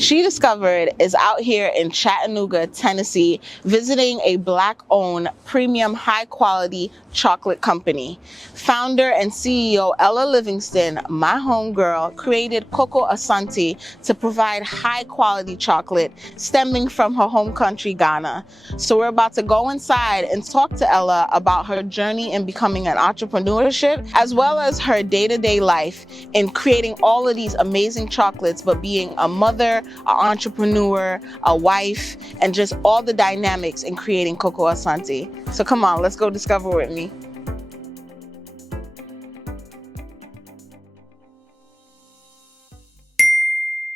She Discovered is out here in Chattanooga, Tennessee, visiting a Black-owned, premium, high-quality chocolate company. Founder and CEO Ella Livingston, my homegirl, created Cocoa Asante to provide high-quality chocolate stemming from her home country, Ghana. So we're about to go inside and talk to Ella about her journey in becoming an entrepreneurship, as well as her day-to-day life in creating all of these amazing chocolates, but being a mother, an entrepreneur, a wife, and just all the dynamics in creating Cocoa Asante. So come on, let's go discover with me.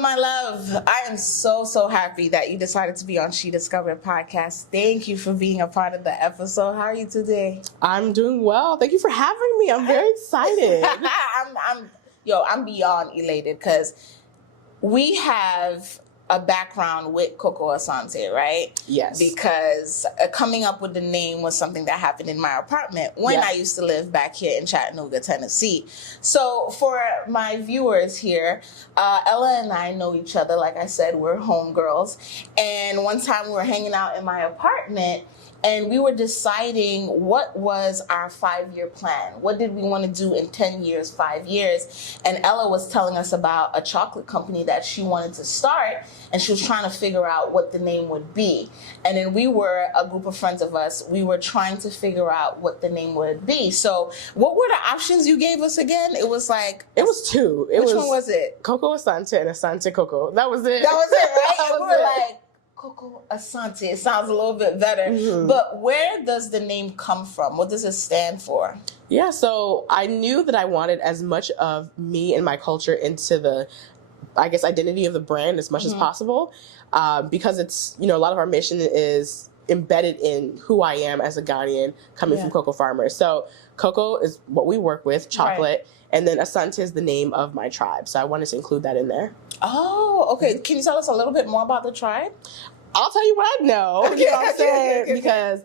My love, I am so happy that you decided to be on She Discovered podcast. Thank you for being a part of the episode. How are you today? I'm doing well. Thank you for having me. I'm very excited. I'm beyond elated because we have a background with Cocoa Asante, right? Yes. Because coming up with the name was something that happened in my apartment when I used to live back here in Chattanooga, Tennessee. So for my viewers here, Ella and I know each other. Like I said, we're homegirls. And one time we were hanging out in my apartment and we were deciding what was our 5-year plan. What did we want to do in 10 years, 5 years? And Ella was telling us about a chocolate company that she wanted to start, and she was trying to figure out what the name would be. And then we were, a group of friends of us, we were trying to figure out what the name would be. So what were the options you gave us again? It was like... It was two. Which one was it? Cocoa Asante and Asante Cocoa. That was it. That was it, right? That and we were like, Cocoa Asante. It sounds a little bit better. Mm-hmm. But where does the name come from? What does it stand for? Yeah, so I knew that I wanted as much of me and my culture into the, I guess, identity of the brand as much as possible, because it's, a lot of our mission is embedded in who I am as a Ghanaian coming from cocoa farmers. So cocoa is what we work with, chocolate, and then Asante is the name of my tribe. So I wanted to include that in there. Oh, okay. Can you tell us a little bit more about the tribe? I'll tell you what I know. You know what I'm saying? Because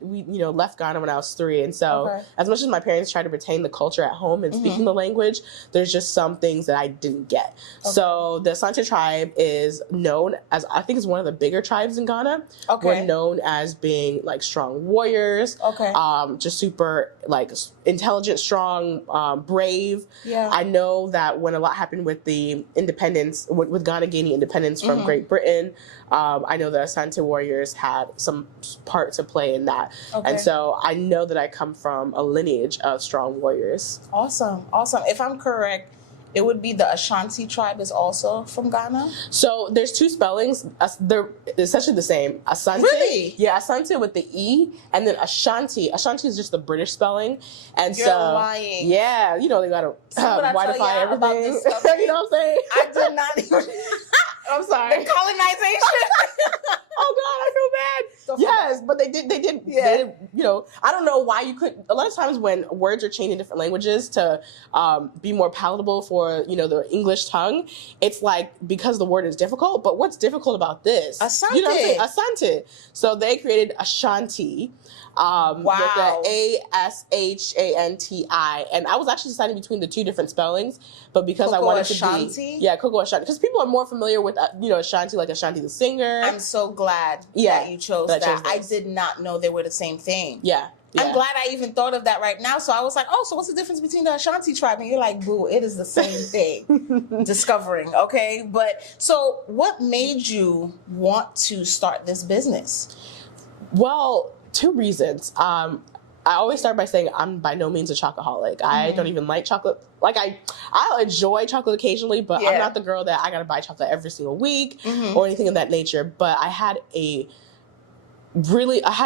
we left Ghana when I was 3. And so as much as my parents tried to retain the culture at home and speaking the language, there's just some things that I didn't get. Okay. So the Asante tribe is known as, I think it's one of the bigger tribes in Ghana. Okay. We're known as being like strong warriors. Okay. Just super like intelligent, strong, brave. Yeah. I know that when a lot happened with the independence, with Ghana gaining independence from Great Britain, I know the Asante warriors had some part to play in that. Okay. And so I know that I come from a lineage of strong warriors. Awesome. If I'm correct, it would be the Ashanti tribe is also from Ghana? So there's 2 spellings. They're essentially the same. Asante. Really? Yeah, Asante with the E, and then Ashanti. Ashanti is just the British spelling. And You're lying. Yeah, they got to whiteify everything. You know what I'm saying? I did not even... I'm sorry. The colonization. Oh God, I feel bad. Yes, but they did. Yeah. I don't know why you could. A lot of times when words are changed in different languages to be more palatable for the English tongue, it's like because the word is difficult. But what's difficult about this? Asante. You know what I'm saying? Asante. So they created Ashanti. With the Ashanti, and I was actually deciding between the 2 different spellings, but because Cocoa I wanted Ashanti? to be Cocoa Ashanti, because people are more familiar with Ashanti, like Ashanti the singer. I'm so glad that you chose that. I did not know they were the same thing. Yeah. I'm glad I even thought of that right now. So I was like, so what's the difference between the Ashanti tribe? And you're like, boo, it is the same thing. Discovering, okay? But so what made you want to start this business? Well, 2 reasons. I always start by saying I'm by no means a chocoholic. I don't even like chocolate. Like I'll enjoy chocolate occasionally, but I'm not the girl that I gotta buy chocolate every single week or anything of that nature. But I had a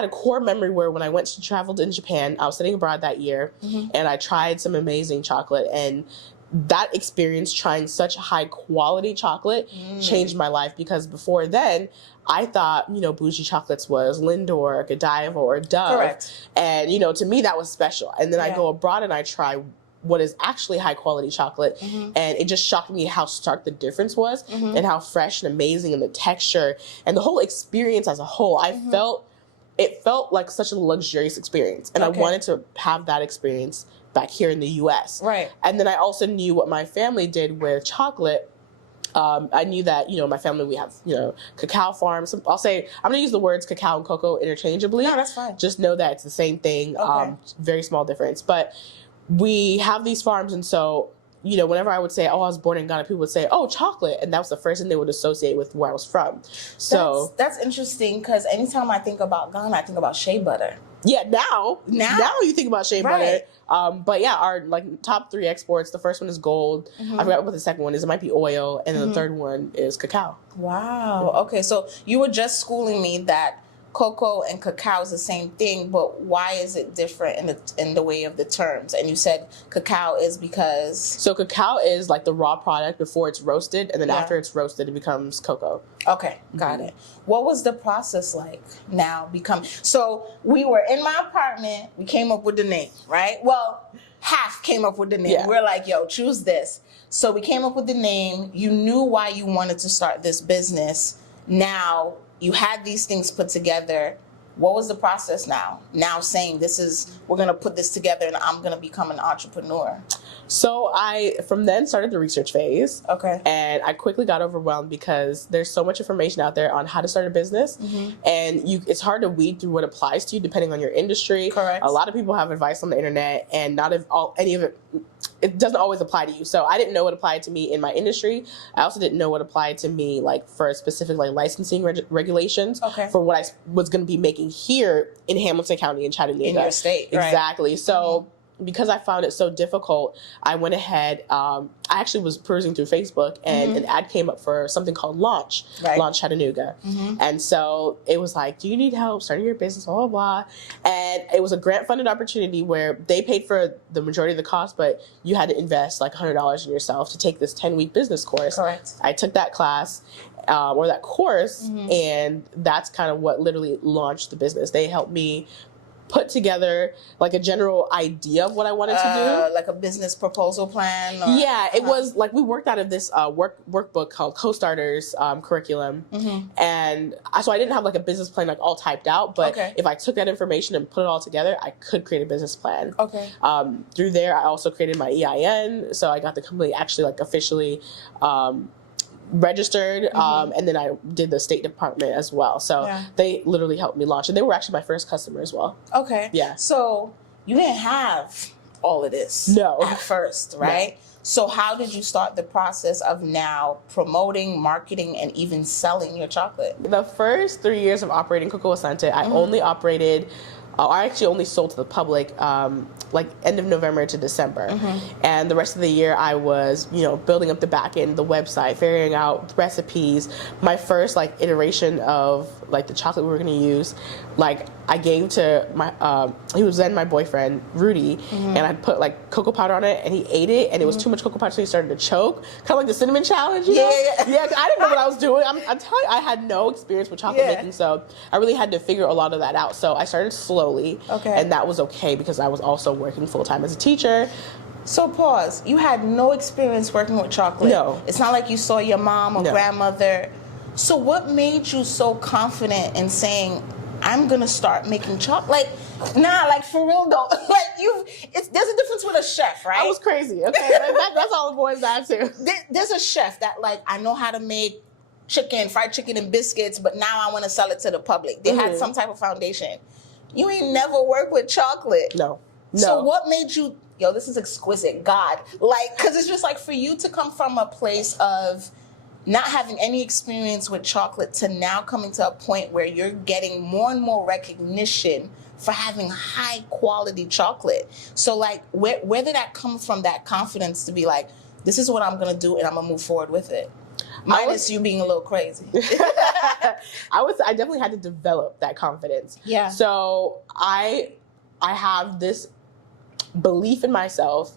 core memory where when I went to travel in Japan, I was studying abroad that year, and I tried some amazing chocolate, and that experience trying such high quality chocolate changed my life, because before then I thought, bougie chocolates was Lindor, Godiva, or Dove. Correct. And, to me that was special. And then I go abroad and I try what is actually high quality chocolate. And it just shocked me how stark the difference was and how fresh and amazing, and the texture and the whole experience as a whole. It felt like such a luxurious experience. And I wanted to have that experience back here in the US. Right. And then I also knew what my family did with chocolate I knew that, my family, we have, cacao farms. I'll say, I'm going to use the words cacao and cocoa interchangeably. No, that's fine. Just know that it's the same thing. Okay. Very small difference. But we have these farms, and so, whenever I would say, oh, I was born in Ghana, people would say, oh, chocolate. And that was the first thing they would associate with where I was from. So that's interesting, because anytime I think about Ghana, I think about shea butter. Yeah, now you think about shea butter. But yeah, our top 3 exports, the first one is gold. I forgot what the second one is. It might be oil. And then the third one is cacao. Wow. Okay, so you were just schooling me that cocoa and cacao is the same thing, but why is it different in the way of the terms? And you said cacao is because... So cacao is like the raw product before it's roasted, and then after it's roasted, it becomes cocoa. Okay, got it. What was the process like now So we were in my apartment, we came up with the name, right? Well, half came up with the name. Yeah. We're like, yo, choose this. So we came up with the name. You knew why you wanted to start this business. Now you had these things put together. What was the process now? Now saying we're going to put this together and I'm going to become an entrepreneur. So I, from then, started the research phase. Okay. And I quickly got overwhelmed because there's so much information out there on how to start a business. And it's hard to weed through what applies to you depending on your industry. Correct. A lot of people have advice on the internet, and not any of it doesn't always apply to you. So I didn't know what applied to me in my industry. I also didn't know what applied to me for specific licensing regulations for what I was going to be making here in Hamilton County in Chattanooga. In your state, exactly. Right. So because I found it so difficult, I went ahead. I actually was perusing through Facebook, and an ad came up for something called Launch Chattanooga. And so it was like, do you need help starting your business, blah, blah, blah. And it was a grant-funded opportunity where they paid for the majority of the cost, but you had to invest like $100 in yourself to take this 10-week business course. Correct. I took that class. Or that course, and that's kind of what literally launched the business. They helped me put together like a general idea of what I wanted to do. Like a business proposal plan? Yeah, it was like we worked out of this workbook called Co-Starters curriculum. And so I didn't have like a business plan like all typed out, but if I took that information and put it all together, I could create a business plan. Okay. Through there, I also created my EIN. So I got the company actually like officially registered, and then I did the State Department as well. So they literally helped me launch, and they were actually my first customer as well. Okay. Yeah. So you didn't have all of this at first, right? No. So how did you start the process of now promoting, marketing, and even selling your chocolate? The first 3 years of operating Cocoa Asante, I only operated... I actually only sold to the public like end of November to December. And the rest of the year I was, building up the back end, the website, figuring out recipes. My first iteration of the chocolate we were going to use, I gave to my, he was then my boyfriend, Rudy, and I put cocoa powder on it, and he ate it, and it was too much cocoa powder, so he started to choke. Kind of like the cinnamon challenge, you know? Yeah, 'cause I didn't know what I was doing. I'm telling you, I had no experience with chocolate making, so I really had to figure a lot of that out. So I started slowly, and that was okay because I was also working full-time as a teacher. So pause. You had no experience working with chocolate. No. It's not like you saw your mom or grandmother. So what made you so confident in saying, I'm gonna start making chocolate? For real though. There's a difference with a chef, right? I was crazy. Okay, that's all it boils down to. There's a chef that I know how to make fried chicken and biscuits, but now I want to sell it to the public. They had some type of foundation. You ain't never worked with chocolate. No. So what made you? Yo, this is exquisite. God, because it's just for you to come from a place of not having any experience with chocolate to now coming to a point where you're getting more and more recognition for having high quality chocolate. So where did that come from, that confidence to be this is what I'm going to do and I'm going to move forward with it? Minus you being a little crazy. I definitely had to develop that confidence. Yeah. So I have this belief in myself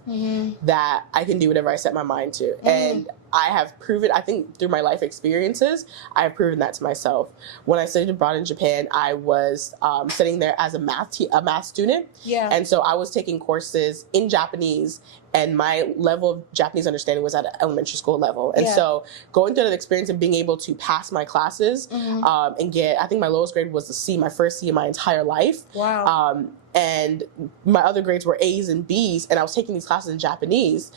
that I can do whatever I set my mind to. And I have proven, I think through my life experiences, I have proven that to myself. When I studied abroad in Japan, I was sitting there as a math student. Yeah. And so I was taking courses in Japanese, and my level of Japanese understanding was at an elementary school level. And so going through that experience and being able to pass my classes and get, I think my lowest grade was a C, my first C in my entire life. Wow. And my other grades were A's and B's, and I was taking these classes in Japanese.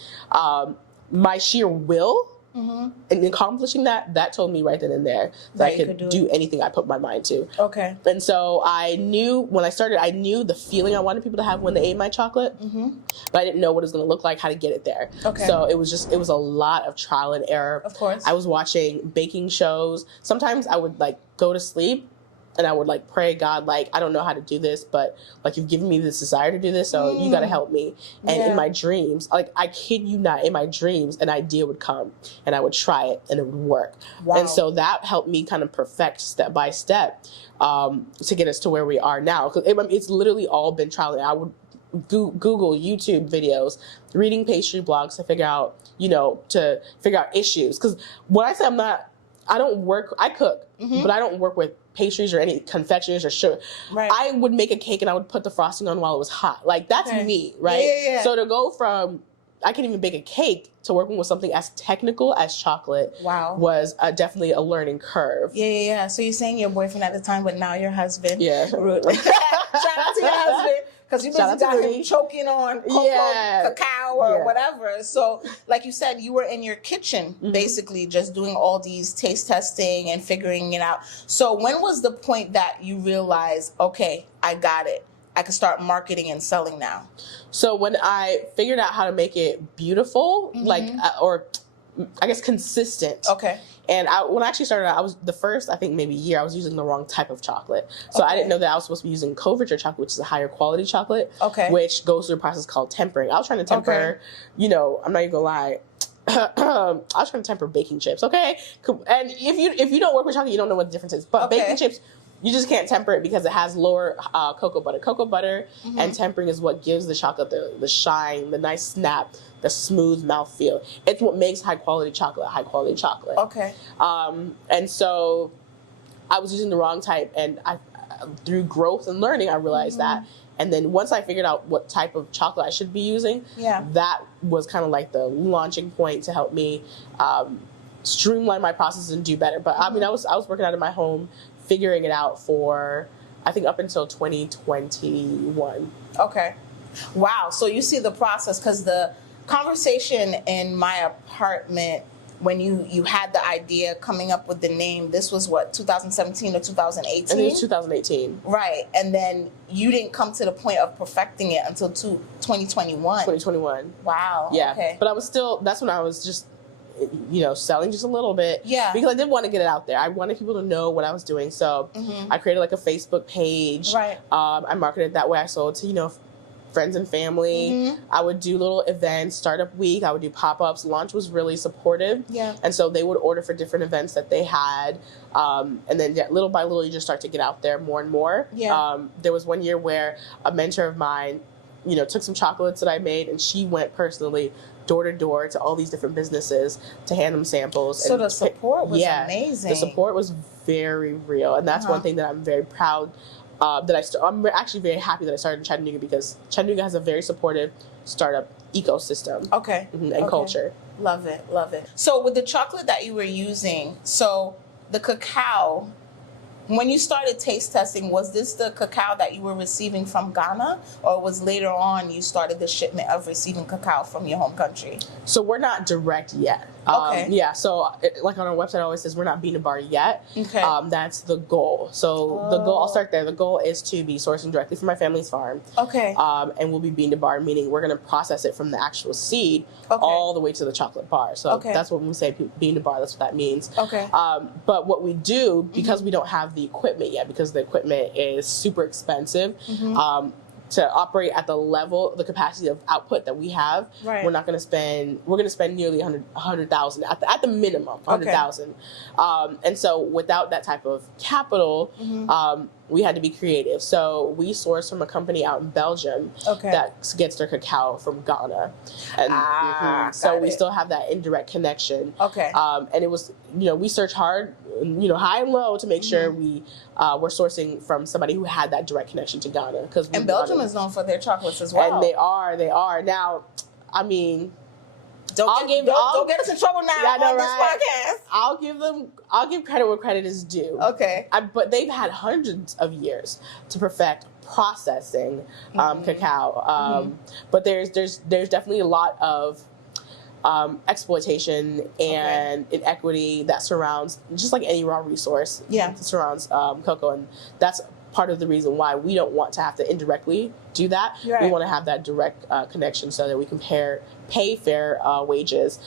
My sheer will And accomplishing that told me right then and there that I could do anything I put my mind to. Okay. And so I knew when I started, I knew the feeling I wanted people to have when they ate my chocolate, but I didn't know what it was going to look like, how to get it there. Okay. So it was a lot of trial and error. Of course. I was watching baking shows. Sometimes I would like go to sleep and I would like pray, God, like, I don't know how to do this, but like you've given me this desire to do this, so you got to help me. And in my dreams, like I kid you not, in my dreams, an idea would come and I would try it and it would work. Wow. And so that helped me kind of perfect step by step to get us to where we are now. Because it's literally all been trial and error. I would Google YouTube videos, reading pastry blogs to figure out, issues. Because when I say I cook, but I don't work with pastries or any confectioneries or sugar. Right. I would make a cake and I would put the frosting on while it was hot. Like, that's me, right? Yeah. So to go from, I can even bake a cake to working with something as technical as chocolate was definitely a learning curve. Yeah. So you're saying your boyfriend at the time, but now your husband. Yeah. Shout out to your husband. Because you basically got him choking on cocoa, cacao, or whatever. So, like you said, you were in your kitchen, basically, just doing all these taste testing and figuring it out. So, when was the point that you realized, okay, I got it. I can start marketing and selling now? So, when I figured out how to make it beautiful, or I guess consistent. Okay. And when I actually started out, I was the first, I think maybe year, I was using the wrong type of chocolate. So I didn't know that I was supposed to be using couverture chocolate, which is a higher quality chocolate, which goes through a process called tempering. I was trying to temper, I'm not even gonna lie, I was trying to temper baking chips, okay? And if you don't work with chocolate, you don't know what the difference is. But baking chips, you just can't temper it because it has lower cocoa butter. Cocoa butter and tempering is what gives the chocolate the shine, the nice snap, the smooth mouthfeel. It's what makes high quality chocolate. Okay. And so I was using the wrong type, and through growth and learning, I realized that. And then once I figured out what type of chocolate I should be using, that was kind of like the launching point to help me streamline my process and do better. But I mean, I was working out of my home, figuring it out for, I think, up until 2021. Okay. Wow. So you see the process, because the conversation in my apartment, when you had the idea coming up with the name, this was what, 2017 or 2018? I think it was 2018. Right. And then you didn't come to the point of perfecting it until 2021. 2021. Wow. Yeah. Okay. But that's when I was just, selling just a little bit. Yeah. Because I did want to get it out there. I wanted people to know what I was doing. So I created like a Facebook page. Right. I marketed that way. I sold to, friends and family. I would do little events, startup week. I would do pop-ups. Launch was really supportive. Yeah. And so they would order for different events that they had. And then little by little, you just start to get out there more and more. Yeah. There was one year where a mentor of mine, took some chocolates that I made, and she went personally door to door to all these different businesses to hand them samples. So the support was amazing. The support was very real. And that's one thing that I'm very proud I'm actually very happy that I started in Chattanooga, because Chattanooga has a very supportive startup ecosystem. Okay. And culture. Love it. So with the chocolate that you were using, so the cacao, when you started taste testing, was this the cacao that you were receiving from Ghana, or was later on you started the shipment of receiving cacao from your home country? So we're not direct yet. Okay. Yeah, so like on our website, it always says we're not bean to bar yet. Okay. That's the goal. So the goal, I'll start there. The goal is to be sourcing directly from my family's farm. Okay. And we'll be bean to bar, meaning we're going to process it from the actual seed all the way to the chocolate bar. So that's what we say, bean to bar, that's what that means. Okay. But what we do, because we don't have the equipment yet, because the equipment is super expensive, to operate at the level, the capacity of output that we have, we're going to spend nearly $100,000 at the minimum, $100,000. And so without that type of capital, we had to be creative. So we sourced from a company out in Belgium that gets their cacao from Ghana. And so we still have that indirect connection. Okay. And it was, we searched hard, high and low, to make sure we were sourcing from somebody who had that direct connection to Ghana. And Belgium is known for their chocolates as well. And they are. Now, I mean, don't get us in trouble now on this podcast. I'll give credit where credit is due. Okay. But they've had hundreds of years to perfect processing cacao. But there's definitely a lot of exploitation and inequity that surrounds just like any raw resource surrounds cocoa, and that's part of the reason why we don't want to have to indirectly do that. We want to have that direct connection so that we can pay fair wages.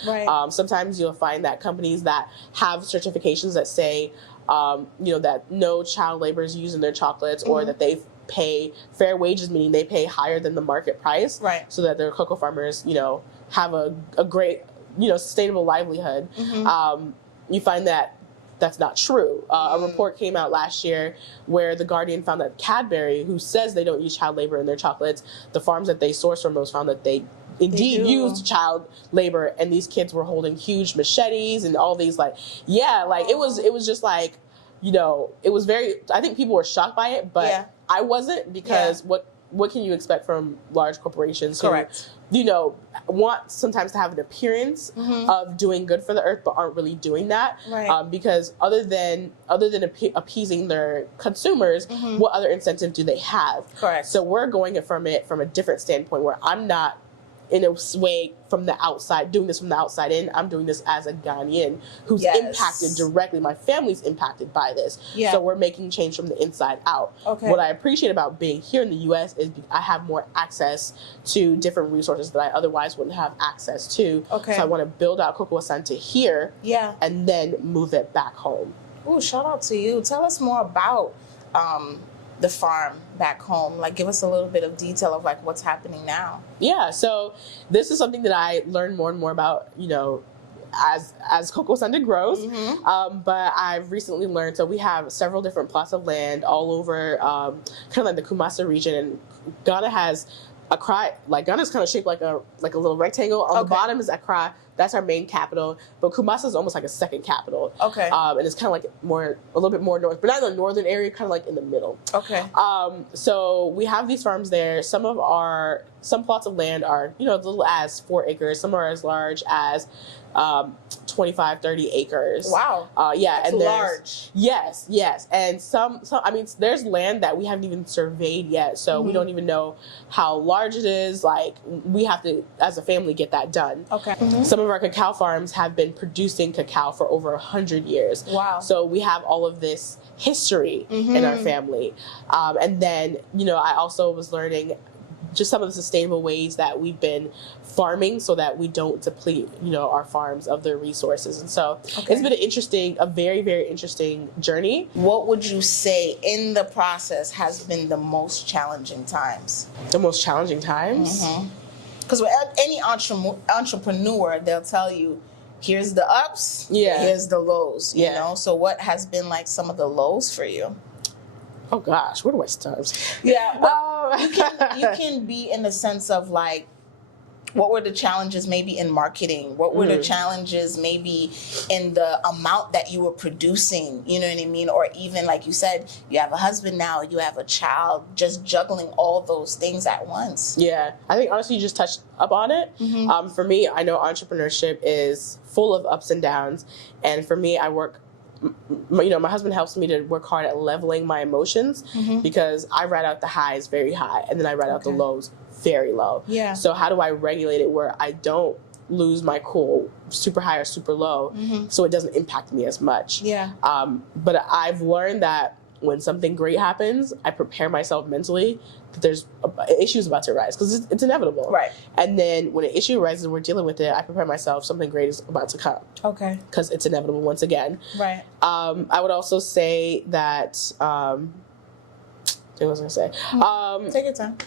Sometimes you'll find that companies that have certifications that say that no child labor is used in their chocolates, or that they pay fair wages, meaning they pay higher than the market price, so that their cocoa farmers have a great sustainable livelihood. You find that that's not true. A report came out last year where The Guardian found that Cadbury, who says they don't use child labor in their chocolates, the farms that they source from those found that they indeed used child labor, and these kids were holding huge machetes and all these it was just like, it was very, I think people were shocked by it, but I wasn't, because what can you expect from large corporations who, want sometimes to have an appearance of doing good for the earth, but aren't really doing that, because other than appeasing their consumers, what other incentive do they have? So we're going from a different standpoint, where I'm not in a way from the outside, doing this from the outside in. I'm doing this as a Ghanaian who's impacted directly. My family's impacted by this. So we're making change from the inside out. What I appreciate about being here in the U.S. is I have more access to different resources that I otherwise wouldn't have access to. So I want to build out Cocoa Asante here and then move it back home. Oh, shout out to you. Tell us more about the farm back home. Give us a little bit of detail of what's happening now. So this is something that I learn more and more about, as Cocoa Asante grows. But I've recently learned, so we have several different plots of land all over kind of like the Kumasi region, and Ghana has Accra. Ghana's kind of shaped like a little rectangle. On the bottom is Accra. That's our main capital, but Kumasi is almost like a second capital. And it's kind of a little bit more north, but not in the northern area, kind of like in the middle. So we have these farms there. Some plots of land are, as little as 4 acres. Some are as large as 25, 30 acres. Wow. And large. Yes. And some, there's land that we haven't even surveyed yet. So we don't even know how large it is. We have to, as a family, get that done. Some of our cacao farms have been producing cacao for over 100 years. Wow. So we have all of this history in our family. And then, I also was learning just some of the sustainable ways that we've been farming so that we don't deplete, our farms of their resources. And so it's been a very, very interesting journey. What would you say in the process has been the most challenging times? The most challenging times? Because with any entrepreneur, they'll tell you, here's the ups, here's the lows, you know? So what has been some of the lows for you? Oh gosh, where do I start? Well, you can be in the sense of what were the challenges maybe in marketing? What were the challenges maybe in the amount that you were producing? You know what I mean? Or even, like you said, you have a husband now, you have a child, just juggling all those things at once. Yeah, I think honestly you just touched up on it. For me, I know entrepreneurship is full of ups and downs. And for me, I work, my husband helps me to work hard at leveling my emotions because I ride out the highs very high and then I ride out the lows very low. So how do I regulate it where I don't lose my cool super high or super low so it doesn't impact me as much? But I've learned that when something great happens, I prepare myself mentally that there's issues about to arise because it's inevitable. And then when an issue arises and we're dealing with it, I prepare myself something great is about to come. Because it's inevitable once again. I would also say that, what was I going to say? Take your time.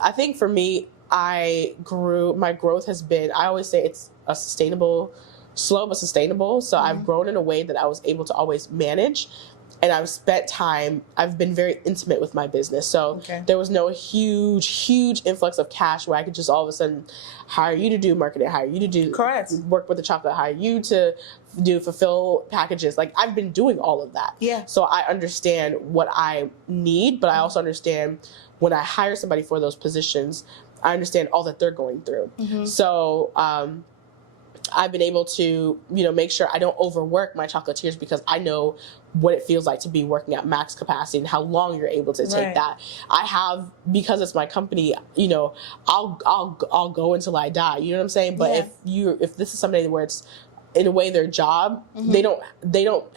I think for me, my growth has been, I always say it's a slow but sustainable. So I've grown in a way that I was able to always manage. And I've been very intimate with my business. So there was no huge influx of cash where I could just all of a sudden hire you to do marketing, hire you to do work with the chocolate, hire you to fulfill packages. I've been doing all of that. So I understand what I need, but I also understand when I hire somebody for those positions, I understand all that they're going through. So I've been able to, make sure I don't overwork my chocolatiers because I know what it feels like to be working at max capacity and how long you're able to take that. I have, because it's my company, I'll go until I die. You know what I'm saying? But if this is somebody where it's in a way their job, they don't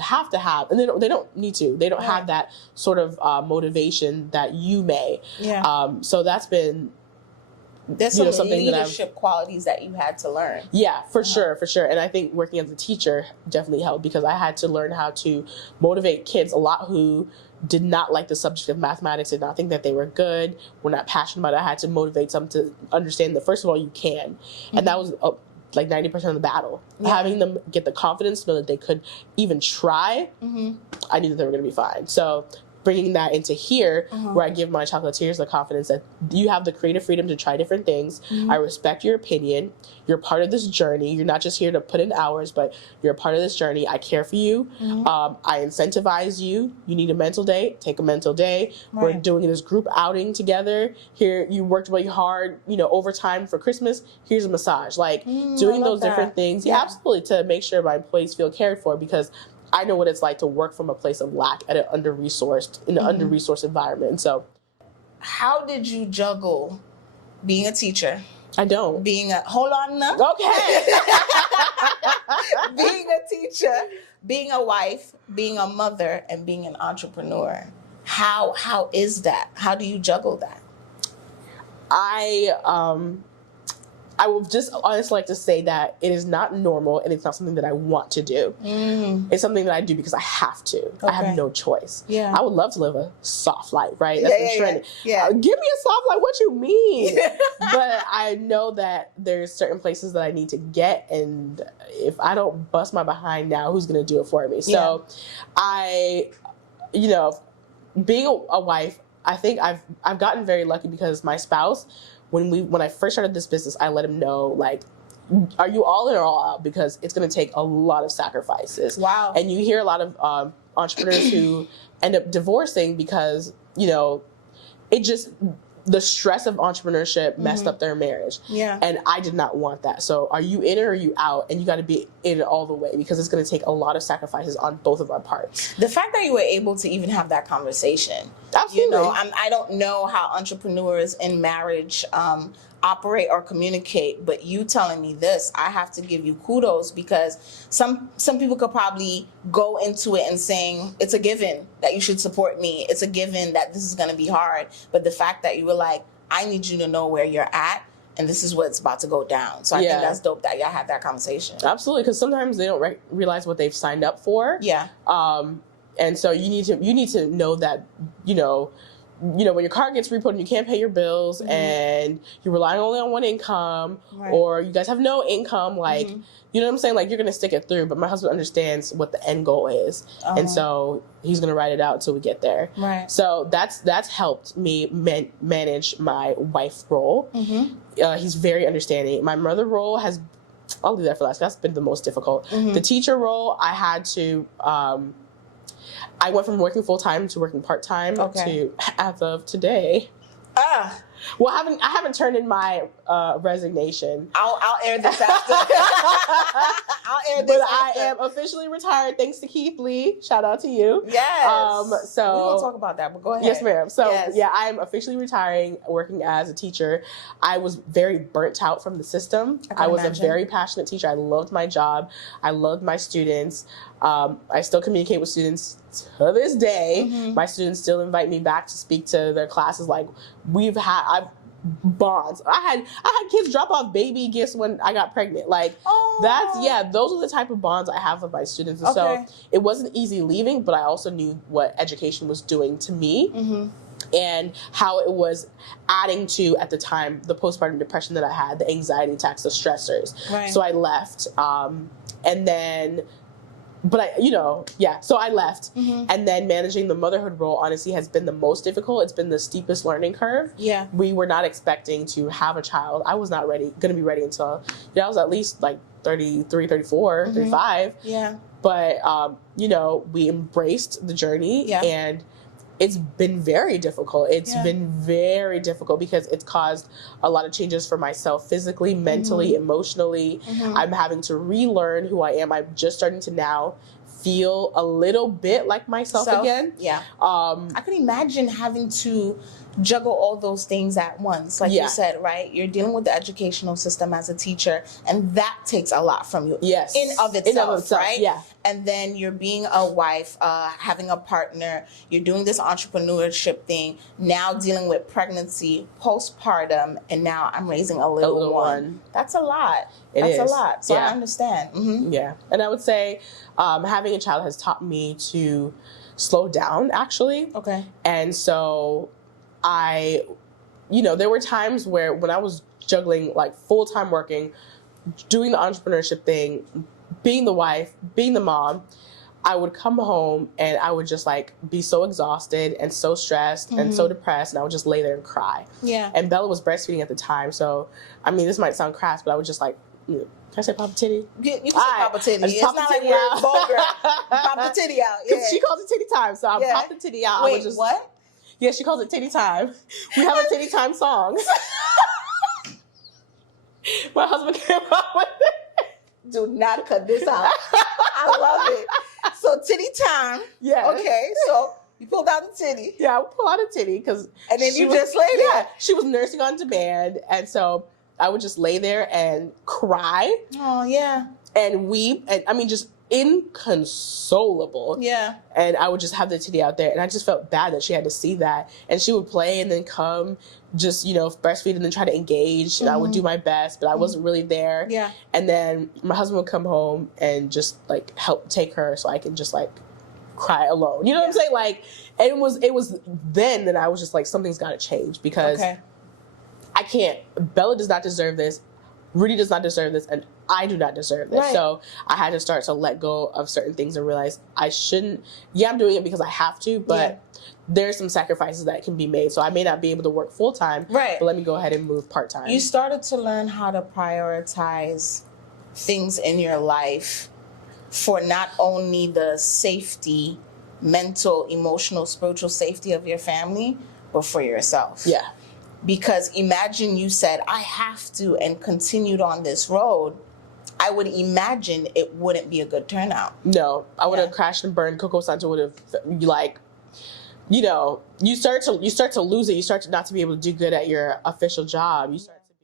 have to have, and they don't need to. They don't have that sort of motivation that you may. So that's been. There's some leadership qualities that you had to learn. Yeah, for sure. And I think working as a teacher definitely helped because I had to learn how to motivate kids a lot who did not like the subject of mathematics, did not think that they were good, were not passionate about it. I had to motivate them to understand that, first of all, you can. And that was like 90% of the battle. Having them get the confidence to know that they could even try, I knew that they were going to be fine. So bringing that into here, where I give my chocolatiers the confidence that you have the creative freedom to try different things. I respect your opinion. You're part of this journey. You're not just here to put in hours, but you're a part of this journey. I care for you. I incentivize you. You need a mental day, take a mental day. We're doing this group outing together. Here, you worked really hard, overtime for Christmas. Here's a massage. Like doing those different things. Yeah, absolutely, to make sure my employees feel cared for, because I know what it's like to work from a place of lack in an under-resourced environment. So, how did you juggle being a teacher? I don't. Hold on now. Okay. Being a teacher, being a wife, being a mother, and being an entrepreneur. How is that? How do you juggle that? I would just honestly like to say that it is not normal and it's not something that I want to do. It's something that I do because I have to. I have no choice. I would love to live a soft life, right? That's been trending. Give me a soft life. What you mean? But I know that there's certain places that I need to get, and if I don't bust my behind now, who's going to do it for me? So being a wife, I think I've gotten very lucky because my spouse, when I first started this business, I let him know, like, are you all in or all out? Because it's going to take a lot of sacrifices. Wow. And you hear a lot of entrepreneurs who end up divorcing because, the stress of entrepreneurship messed up their marriage. And I did not want that. So are you in or are you out? And you got to be in it all the way, because it's going to take a lot of sacrifices on both of our parts. The fact that you were able to even have that conversation. Absolutely. I don't know how entrepreneurs in marriage operate or communicate, but you telling me this, I have to give you kudos, because some people could probably go into it and saying it's a given that you should support me. It's a given that this is going to be hard. But the fact that you were like, I need you to know where you're at, and this is what's about to go down. So I think that's dope that y'all had that conversation. Absolutely, because sometimes they don't realize what they've signed up for. And so you need to know that, when your car gets repoed and you can't pay your bills and you're relying only on one income, or you guys have no income, like, you know what I'm saying? Like, you're going to stick it through. But my husband understands what the end goal is. And so he's going to ride it out until we get there. So that's helped me manage my wife role. He's very understanding. My mother role I'll leave that for last. That's been the most difficult. The teacher role, I had to... I went from working full-time to working part-time to, as of today. Well, I haven't turned in my resignation. I'll air this after. But I am officially retired, thanks to Keith Lee. Shout out to you. Yes. So we're gonna talk about that, but go ahead. Yes, ma'am. So I am officially retiring, working as a teacher. I was very burnt out from the system. I was a very passionate teacher. I loved my job. I loved my students. I still communicate with students to this day. My students still invite me back to speak to their classes. Like, I've bonds. I had kids drop off baby gifts when I got pregnant. Like, those are the type of bonds I have with my students. And so it wasn't easy leaving, but I also knew what education was doing to me. And how it was adding to, at the time, the postpartum depression that I had, the anxiety attacks, the stressors. So I left. And then... But so I left. And then managing the motherhood role, honestly, has been the most difficult. It's been the steepest learning curve. We were not expecting to have a child. I was not going to be ready until, I was at least like 33, 34, 35. But, we embraced the journey. And it's been very difficult. It's been very difficult because it's caused a lot of changes for myself physically, mentally, emotionally. I'm having to relearn who I am. I'm just starting to now feel a little bit like myself again. Yeah. I can imagine having to juggle all those things at once. Like you said, right? You're dealing with the educational system as a teacher, and that takes a lot from you. Yes. In of itself, right? Yeah. And then you're being a wife, having a partner, you're doing this entrepreneurship thing, now dealing with pregnancy, postpartum, and now I'm raising a little one. That's a lot. That's a lot. So I understand. Yeah. And I would say having a child has taught me to slow down, actually. Okay. And so there were times where when I was juggling like full-time working, doing the entrepreneurship thing, being the wife, being the mom, I would come home and I would just like be so exhausted and so stressed and so depressed, and I would just lay there and cry. Yeah. And Bella was breastfeeding at the time, so I mean, this might sound crass, but I would just like, can I say Papa Titty? You can say Papa Titty. It's Pop not the like titty we're out. vulgar. Pop the titty out. Yeah. She calls it titty time, so I pop the titty out. Wait, I would just, what? Yeah, she calls it titty time. We have a titty time song. My husband came up with it. Do not cut this out. I love it. So titty time. Yeah. Okay. So you pulled out the titty. Yeah, I would pull out a titty because. And then you just lay there. Yeah, she was nursing on demand, and so I would just lay there and cry. Oh yeah. And weep, and I mean just inconsolable. Yeah. And I would just have the titty out there, and I just felt bad that she had to see that. And she would play and then come, just breastfeed and then try to engage. And I would do my best, but I wasn't really there. Yeah. And then my husband would come home and just like help take her, so I can just like cry alone. You know what I'm saying? Like, and it was then that I was just like, something's got to change, because I can't. Bella does not deserve this. Rudy does not deserve this, and I do not deserve this. Right. So I had to start to let go of certain things and realize I shouldn't. Yeah, I'm doing it because I have to, but there's some sacrifices that can be made. So I may not be able to work full time, right? But let me go ahead and move part time. You started to learn how to prioritize things in your life for not only the safety, mental, emotional, spiritual safety of your family, but for yourself. Yeah. Because imagine you said, I have to, and continued on this road, I would imagine it wouldn't be a good turnout. No, I would have crashed and burned. Cocoa Asante would have, like, you start to lose it. You start to not to be able to do good at your official job. You start to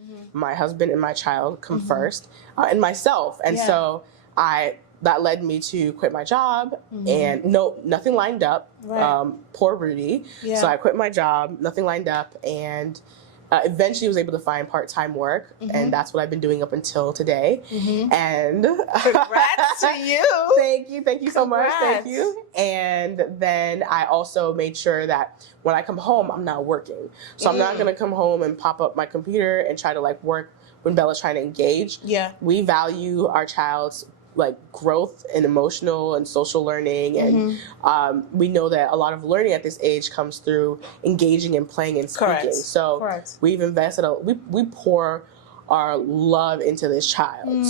be, my husband and my child come first, and myself. And so that led me to quit my job, and nothing lined up. Right. Poor Rudy. Yeah. So I quit my job, nothing lined up, and eventually was able to find part-time work, and that's what I've been doing up until today. And congrats to you. Thank you so much. Thank you. And then I also made sure that when I come home, I'm not working. So I'm not going to come home and pop up my computer and try to like work when Bella's trying to engage. Yeah. We value our child's like growth and emotional and social learning, and we know that a lot of learning at this age comes through engaging and playing and speaking. So we've invested we pour our love into this child.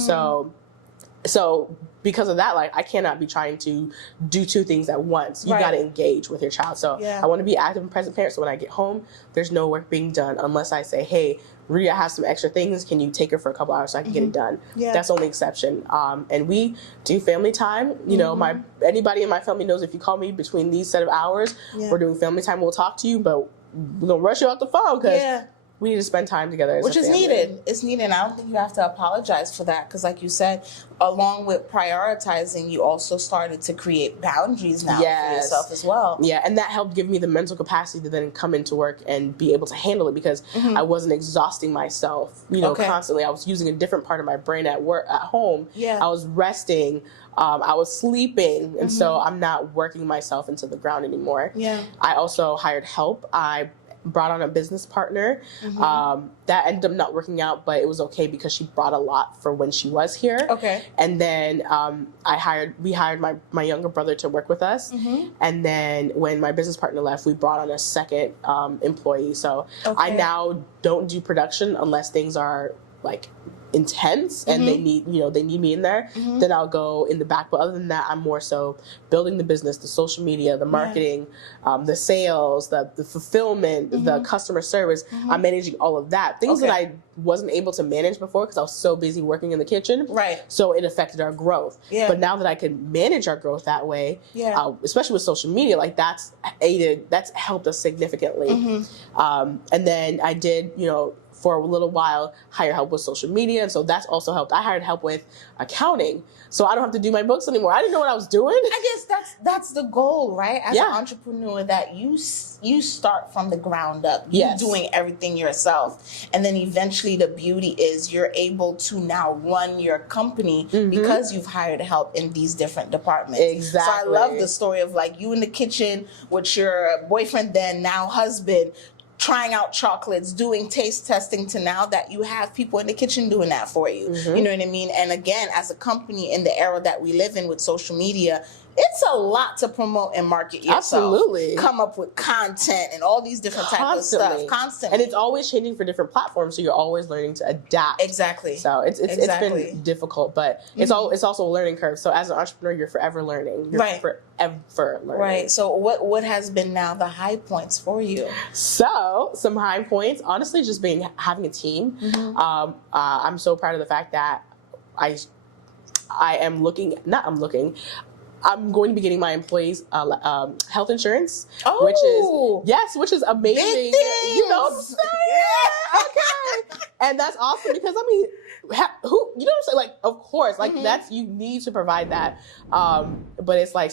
So because of that, like, I cannot be trying to do two things at once. You got to engage with your child. So I want to be active and present parent. So when I get home, there's no work being done unless I say, hey, Rudy, I have some extra things. Can you take her for a couple hours so I can get it done? Yeah. That's the only exception. And we do family time. You know, anybody in my family knows if you call me between these set of hours, we're doing family time. We'll talk to you, but we're going to rush you off the phone because we need to spend time together as Which a is family. needed. It's needed. And I don't think you have to apologize for that, because like you said, along with prioritizing, you also started to create boundaries now for yourself as well. Yeah, and that helped give me the mental capacity to then come into work and be able to handle it, because I wasn't exhausting myself, constantly. I was using a different part of my brain at work, at home. Yeah. I was resting. I was sleeping, and so I'm not working myself into the ground anymore. Yeah. I also hired help. I brought on a business partner. That ended up not working out, but it was okay because she brought a lot for when she was here. Okay. And then we hired my younger brother to work with us. And then when my business partner left, we brought on a second employee. So I now don't do production unless things are like intense and they need me in there, then I'll go in the back. But other than that, I'm more so building the business, the social media, the marketing, the sales, the fulfillment, the customer service. I'm managing all of that. Things that I wasn't able to manage before because I was so busy working in the kitchen. Right. So it affected our growth. Yeah. But now that I can manage our growth that way, especially with social media, like that's helped us significantly. And then I did, for a little while, hire help with social media. And so that's also helped. I hired help with accounting, so I don't have to do my books anymore. I didn't know what I was doing. I guess that's the goal, right? As an entrepreneur, that you start from the ground up. You're doing everything yourself. And then eventually the beauty is you're able to now run your company because you've hired help in these different departments. Exactly. So I love the story of like you in the kitchen with your boyfriend, then now husband, trying out chocolates, doing taste testing, to now that you have people in the kitchen doing that for you. You know what I mean? And again, as a company in the era that we live in with social media, it's a lot to promote and market yourself. Absolutely. Come up with content and all these different types of stuff. Constantly. And it's always changing for different platforms, so you're always learning to adapt. Exactly. So it's been difficult, but it's also a learning curve. So as an entrepreneur, you're forever learning. You're forever learning. Right. So what has been now the high points for you? So some high points, honestly, just having a team. I'm so proud of the fact that I'm going to be getting my employees health insurance, which is amazing. Big things. You know what I'm saying? Okay. And that's awesome because you know what I'm saying? Like, of course, like you need to provide that. But it's like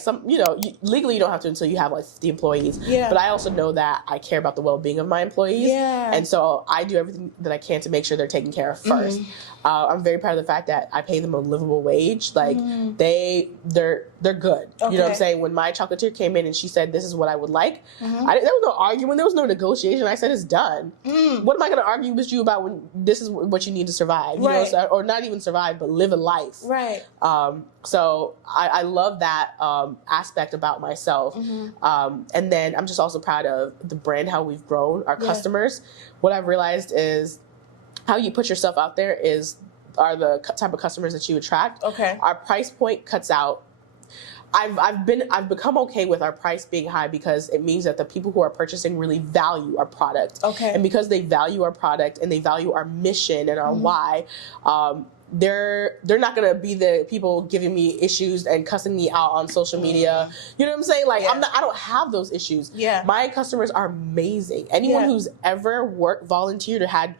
legally you don't have to until you have like 50 employees. Yeah. But I also know that I care about the well-being of my employees. Yeah. And so I do everything that I can to make sure they're taken care of first. I'm very proud of the fact that I pay them a livable wage. Like they're good. Okay. You know what I'm saying? When my chocolatier came in and she said, "This is what I would like," there was no arguing. There was no negotiation. I said, "It's done." What am I going to argue with you about when this is what you need to survive? You know, or not even survive, but live a life. Right. So I love that aspect about myself. And then I'm just also proud of the brand, how we've grown, our customers. What I've realized is how you put yourself out there are the type of customers that you attract. Okay. Our price point cuts out. I've become okay with our price being high because it means that the people who are purchasing really value our product. Okay. And because they value our product and they value our mission and our why, they're not gonna be the people giving me issues and cussing me out on social media. You know what I'm saying? Like I don't have those issues. Yeah. My customers are amazing. Anyone who's ever volunteered or had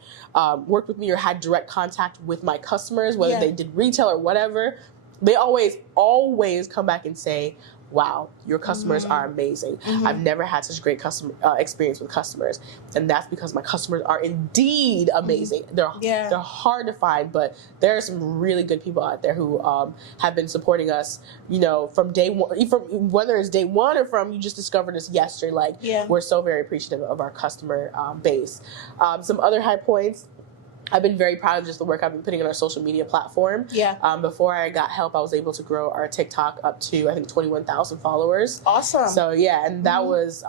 worked with me or had direct contact with my customers, whether they did retail or whatever, they always come back and say, "Wow, your customers are amazing. I've never had such great customer experience with customers," and that's because my customers are indeed amazing. They're hard to find, but there are some really good people out there who have been supporting us. From day one, from whether it's day one or from you just discovered us yesterday. Like, we're so very appreciative of our customer base. Some other high points. I've been very proud of just the work I've been putting on our social media platform. Yeah. Before I got help, I was able to grow our TikTok up to, I think, 21,000 followers. Awesome. So yeah, and that was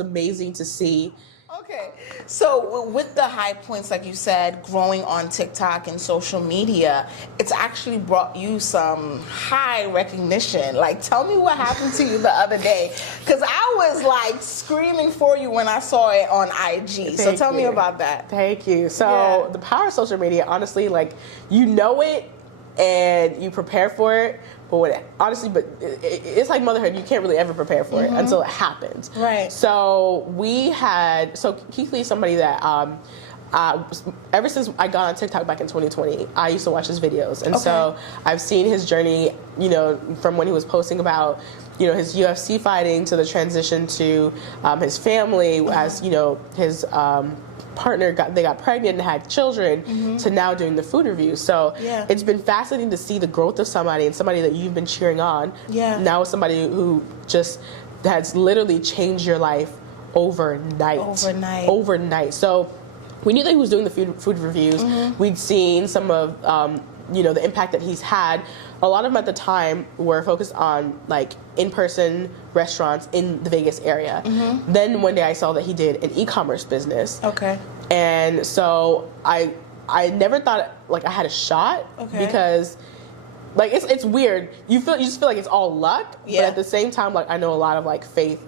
amazing to see. Okay. So with the high points, like you said, growing on TikTok and social media, it's actually brought you some high recognition. Like, tell me what happened to you the other day. Because I was like screaming for you when I saw it on IG. So tell me about that. Thank you. So the power of social media, honestly, like, it and you prepare for it. But it's like motherhood. You can't really ever prepare for it until it happens. Right. So Keith Lee is somebody that ever since I got on TikTok back in 2020, I used to watch his videos. And so I've seen his journey, from when he was posting about, his UFC fighting to the transition to his family as, his partner got pregnant and had children to now doing the food reviews. So it's been fascinating to see the growth of somebody that you've been cheering on. Yeah. Now is somebody who just has literally changed your life overnight. So we knew that he was doing the food reviews. We'd seen some of the impact that he's had. A lot of them at the time were focused on like in-person restaurants in the Vegas area. Then one day I saw that he did an e-commerce business. Okay. And so I I never thought like I had a shot because like it's weird. You just feel like it's all luck, but at the same time, like I know a lot of like faith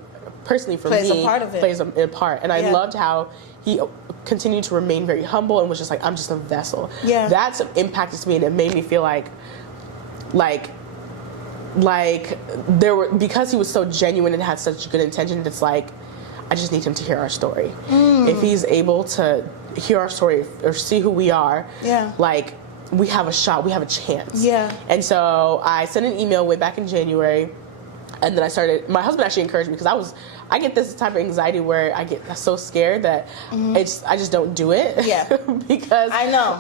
personally for plays me a part of it. plays a part, and I loved how he continued to remain very humble and was just like, I'm just a vessel. Yeah, that's impacted me, and it made me feel like there were, because he was so genuine and had such good intention. It's like, I just need him to hear our story. If he's able to hear our story or see who we are, like we have a shot, we have a chance. Yeah. And so I sent an email way back in January, and then I started. My husband actually encouraged me because I get this type of anxiety where I get so scared that I just don't do it. Yeah. Because I know.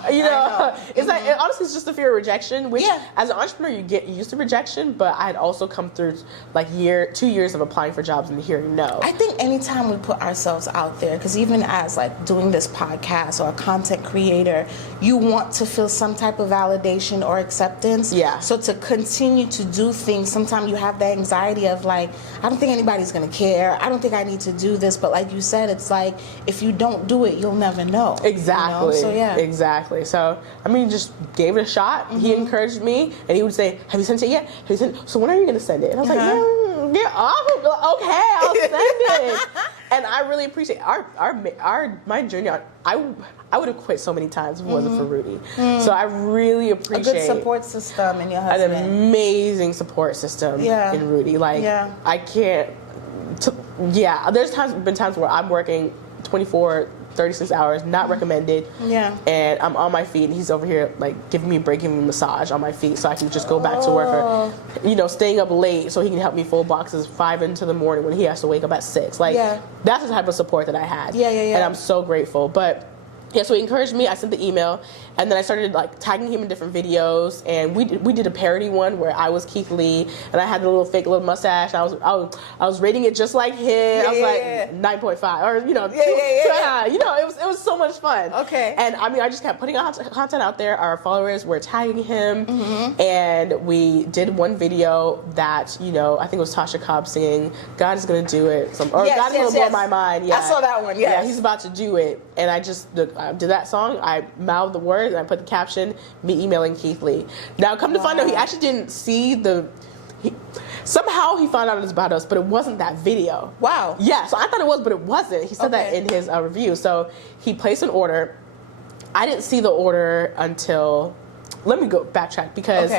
It's like honestly, it's just a fear of rejection. Which as an entrepreneur, you get used to rejection. But I had also come through like 2 years of applying for jobs and hearing no. I think anytime we put ourselves out there, because even as like doing this podcast or a content creator, you want to feel some type of validation or acceptance. Yeah. So to continue to do things, sometimes you have that anxiety of like, I don't think anybody's gonna care. I don't think I need to do this, but like you said, it's like if you don't do it, you'll never know. Exactly. So exactly. So I mean, just gave it a shot. He encouraged me, and he would say, "Have you sent it yet? Have you sent it? So when are you going to send it?" And I was like, "Yeah, okay, I'll send it." And I really appreciate my journey. I would have quit so many times if it wasn't for Rudy. So I really appreciate a good support system in your husband. An amazing support system in Rudy. Like I can't. There's been times where I'm working 24, 36 hours, not recommended. Yeah. And I'm on my feet, and he's over here like giving me a break, giving me a massage on my feet, so I can just go back to work, or staying up late so he can help me fold boxes 5 into the morning when he has to wake up at 6. Like that's the type of support that I had. And I'm so grateful. But yeah, so he encouraged me. I sent the email, and then I started like tagging him in different videos. And we did a parody one where I was Keith Lee, and I had the fake little mustache. I was rating it just like him. I was like 9.5, or it was so much fun. Okay. And I mean, I just kept putting content out there. Our followers were tagging him, and we did one video that I think it was Tasha Cobb singing "God is gonna do it," God is gonna blow my mind. Yeah, I saw that one. Yeah, he's about to do it, and I did that song. I mouthed the words, and I put the caption, me emailing Keith Lee. Now, come to find out, he actually didn't see somehow he found out it was about us, but it wasn't that video. Wow. Yeah, so I thought it was, but it wasn't. He said that in his review. So he placed an order. I didn't see the order until, let me go backtrack, because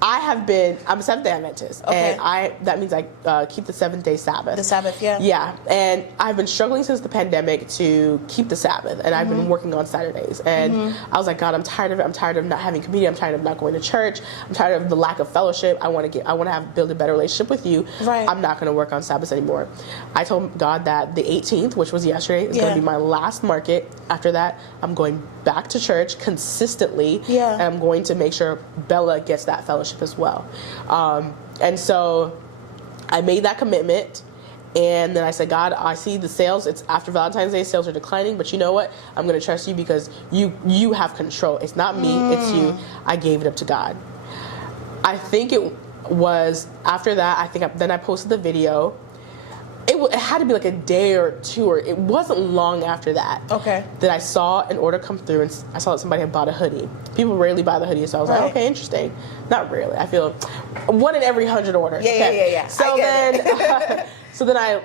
I'm a Seventh-day Adventist, and that means I keep the 7-day Sabbath. The Sabbath, yeah. Yeah, and I've been struggling since the pandemic to keep the Sabbath, and I've been working on Saturdays, and I was like, God, I'm tired of it. I'm tired of not having community. I'm tired of not going to church. I'm tired of the lack of fellowship. I want to build a better relationship with you. Right. I'm not going to work on Sabbaths anymore. I told God that the 18th, which was yesterday, is going to be my last market. After that, I'm going back to church consistently, and I'm going to make sure Bella gets that fellowship as well. And so I made that commitment, and then I said, God, I see the sales, it's after Valentine's Day, sales are declining, but you know what? I'm going to trust you because you have control. It's not me, it's you. I gave it up to God. I think it was after that, then I posted the video. It had to be like a day or two, or it wasn't long after that. That I saw an order come through, and I saw that somebody had bought a hoodie. People rarely buy the hoodie, so I was like, okay, interesting. Not really. I feel 1 in every 100 orders. Yeah. So then I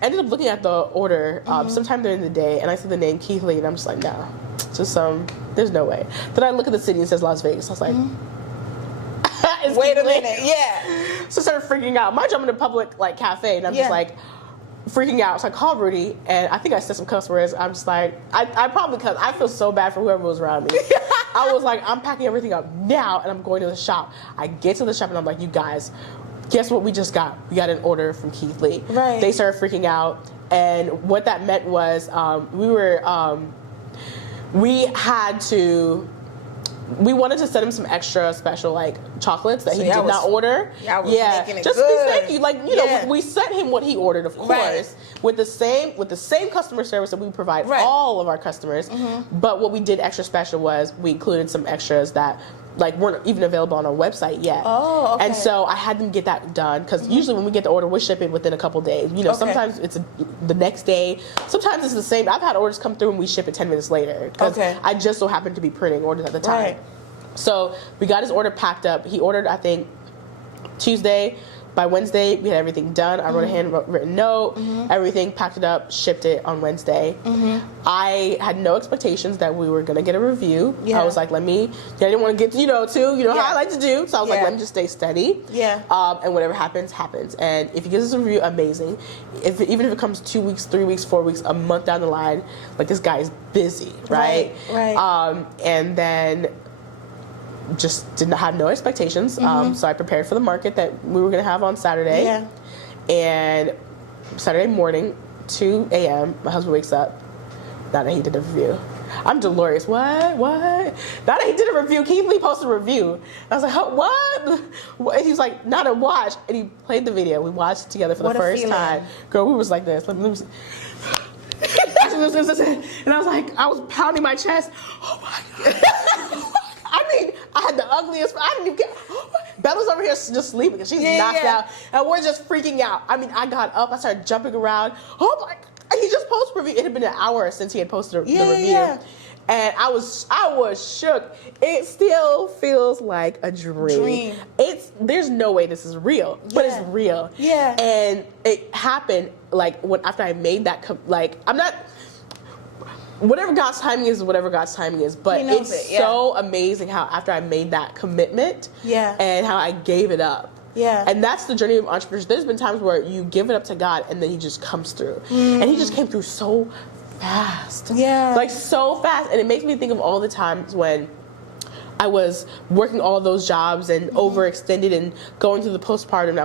ended up looking at the order sometime during the day, and I see the name Keith Lee, and I'm just like, no, just there's no way. Then I look at the city and it says Las Vegas. I was like, wait a minute, So I started freaking out. Mind you, I'm in a public cafe, and I'm just like freaking out. So I called Rudy, and I think I said some cuss words. I'm just like, I probably cussed. I feel so bad for whoever was around me. I was like, I'm packing everything up now, and I'm going to the shop. I get to the shop, and I'm like, you guys, guess what we just got? We got an order from Keith Lee. Right. They started freaking out, and what that meant was we wanted to send him some extra special chocolates that he did not order. Making it just good. Thank you. We sent him what he ordered, of course, with the same customer service that we provide all of our customers. But what we did extra special was we included some extras that like weren't even available on our website yet. Oh, okay. And so I had them get that done because usually when we get the order, we ship it within a couple days. You know, sometimes it's the next day. Sometimes it's the same. I've had orders come through and we ship it 10 minutes later because I just so happened to be printing orders at the time. Right. So we got his order packed up. He ordered, I think, Tuesday. By Wednesday, we had everything done. I wrote a handwritten note, everything, packed it up, shipped it on Wednesday. I had no expectations that we were going to get a review. I was like, I didn't want to get, how I like to do. So I was like, let me just stay steady. And whatever happens, happens. And if he gives us a review, amazing. Even if it comes 2 weeks, 3 weeks, 4 weeks, a month down the line, like this guy is busy, right? And then just did not have no expectations. So I prepared for the market that we were going to have on Saturday. And Saturday morning, 2 a.m., my husband wakes up. Now that he did a review. I'm delirious. What? Now that he did a review, Keith Lee posted a review. I was like, what? And he's like, not a watch. And he played the video. We watched it together for the first time. Girl, we was like this. Let me see. And I was like, I was pounding my chest. Oh my God. I had the ugliest. I didn't even get. Bella's over here just sleeping because she's knocked out, and we're just freaking out. I got up. I started jumping around. Oh my! He just posted a review. It had been an hour since he had posted the review, and I was shook. It still feels like a dream. There's no way this is real, but it's real. And it happened after I made that. I'm not. Whatever God's timing is, whatever God's timing is. But it's so amazing how after I made that commitment and how I gave it up. And that's the journey of entrepreneurship. There's been times where you give it up to God and then he just comes through. And he just came through so fast. Like so fast. And it makes me think of all the times when I was working all those jobs and overextended and going through the postpartum.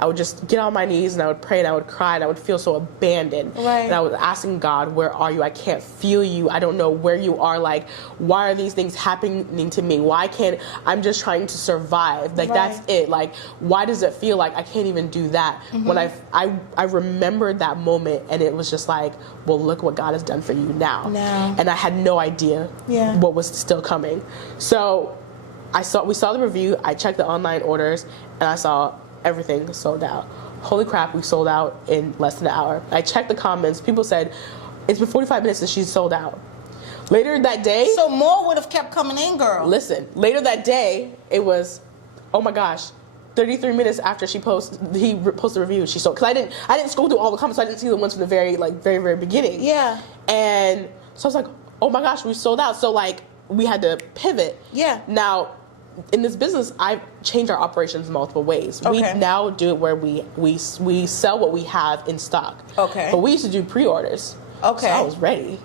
I would just get on my knees and I would pray and I would cry and I would feel so abandoned. And I was asking God, where are you? I can't feel you. I don't know where you are. Like, why are these things happening to me? Why can't I'm just trying to survive? Like that's it. Like, why does it feel like I can't even do that? When I remembered that moment and it was just like, well, look what God has done for you now. And I had no idea what was still coming. So we saw the review, I checked the online orders, and I saw everything sold out. Holy crap, we sold out in less than an hour. I checked the comments, people said, it's been 45 minutes and she's sold out. Later that day... So more would have kept coming in, girl. Listen, later that day, it was, oh my gosh, 33 minutes after he posted a review, she sold. Because I didn't scroll through all the comments, so I didn't see the ones from the very, very beginning. And so I was like, oh my gosh, we sold out. So we had to pivot. Now, in this business, I've changed our operations multiple ways. We now do it where we sell what we have in stock. But we used to do pre-orders. So I was ready.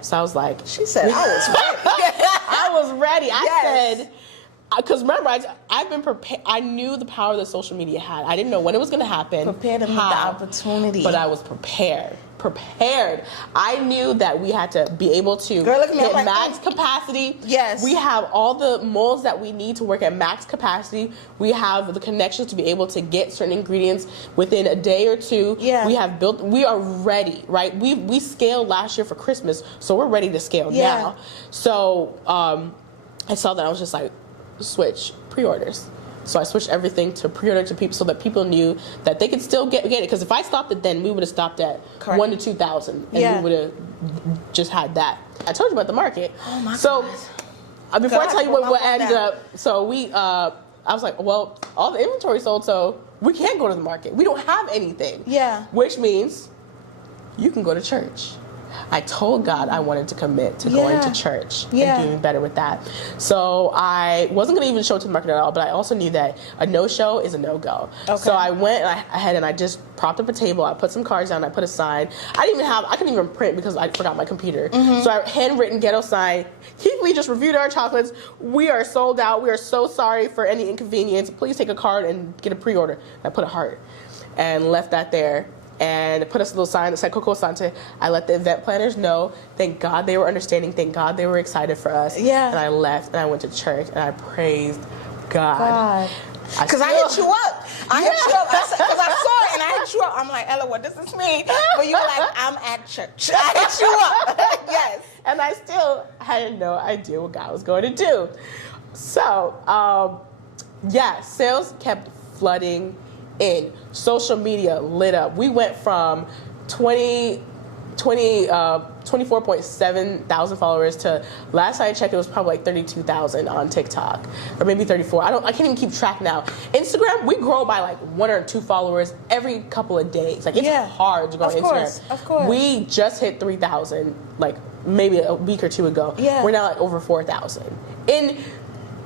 So I was like... She said, I was ready. I was ready. I said... Because remember, I've been prepared. I knew the power that social media had. I didn't know when it was going to happen. Prepared to meet the opportunity. But I was prepared. I knew that we had to be able to hit max capacity. We have all the molds that we need to work at max capacity. We have the connections to be able to get certain ingredients within a day or two. We are ready, right? We scaled last year for Christmas, so we're ready to scale now. So I saw that, I was just like, switch pre-orders. So I switched everything to pre-order to people so that people knew that they could still get it. Because if I stopped it then, we would have stopped at 1 to 2,000 and we would have just had that. I told you about the market. Oh my God. Before I tell you what ended up, so I was like, well, all the inventory sold, so we can't go to the market. We don't have anything. Which means you can go to church. I told God I wanted to commit to going to church and doing better with that. So I wasn't going to even show it to the market at all, but I also knew that a no-show is a no-go. So I went ahead and I just propped up a table. I put some cards down. I put a sign. I couldn't even print because I forgot my computer. So I handwritten ghetto sign. Keith Lee just reviewed our chocolates. We are sold out. We are so sorry for any inconvenience. Please take a card and get a pre-order. And I put a heart and left that there. And put us a little sign that said Cocoa Asante. I let the event planners know. Thank God they were understanding. Thank God they were excited for us. And I left and I went to church and I praised God. Because I hit you up. I hit you up. Because I saw it and I hit you up. I'm like, Ella, what does this mean? But you were like, I'm at church. I hit you up. And I still had no idea what God was going to do. So, sales kept flooding in. Social media lit up. We went from 24.7 thousand followers to, last I checked, it was probably like 32,000 on TikTok, or maybe 34. I can't even keep track now. Instagram, we grow by like 1 or 2 followers every couple of days. Like, it's hard to go on Instagram. Of course. We just hit 3,000 like maybe a week or 2 ago. Yeah. We're now like over 4,000. And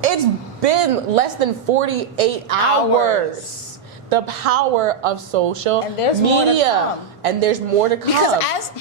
it's been less than 48 hours. The power of social and there's media. More to come. And there's more to come. Because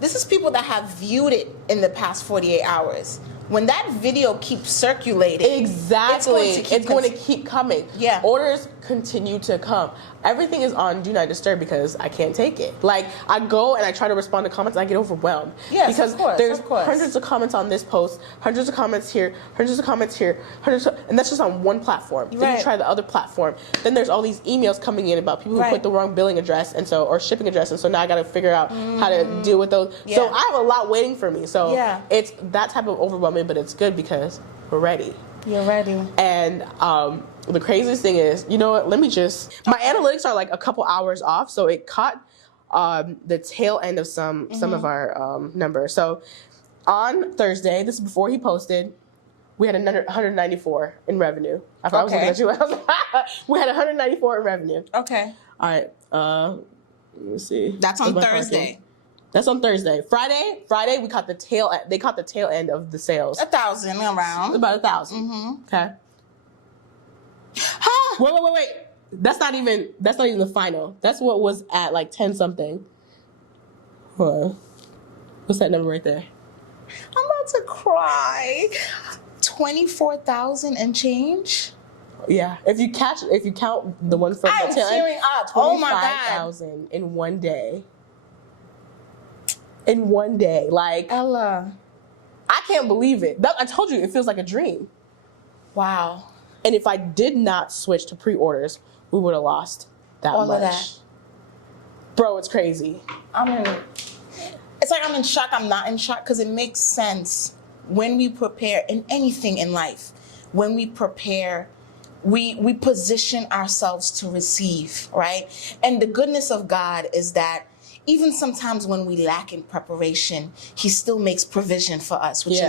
this is people that have viewed it in the past 48 hours. When that video keeps circulating, exactly, it's going to keep coming. Yeah. Orders continue to come. Everything is on Do Not Disturb because I can't take it. Like, I go and I try to respond to comments and I get overwhelmed. Yes, because of course, there's hundreds of comments on this post, hundreds of comments here, hundreds of comments here, and that's just on one platform. Right. Then you try the other platform. Then there's all these emails coming in about people who put the wrong billing address or shipping address, and so now I got to figure out how to deal with those. Yeah. So I have a lot waiting for me. So it's that type of overwhelming, but it's good because we're ready. You're ready. And the craziest thing is, you know what? My analytics are like a couple hours off, so it caught the tail end of some of our numbers. So on Thursday, this is before he posted, we had another 194 in revenue. I thought I was looking at you. We had 194 in revenue. Okay. All right. Let me see. That's on Thursday. That's on Thursday. Friday, we caught the tail. They caught the tail end of the sales. 1,000 around. About 1,000. Okay. Wait. That's not even the final. That's what was at like 10 something. Hold on. What's that number right there? I'm about to cry. 24,000 and change. Yeah. If you count the one from the tail end. I'm tearing up. Oh my God. 25,000 in one day. In one day, like Ella, I can't believe it. I told you, it feels like a dream. Wow. And if I did not switch to pre-orders, we would have lost all much. Of that. Bro, it's crazy. It's like I'm in shock. I'm not in shock because it makes sense when we prepare in anything in life. When we prepare, we position ourselves to receive, right? And the goodness of God is that even sometimes when we lack in preparation, he still makes provision for us, which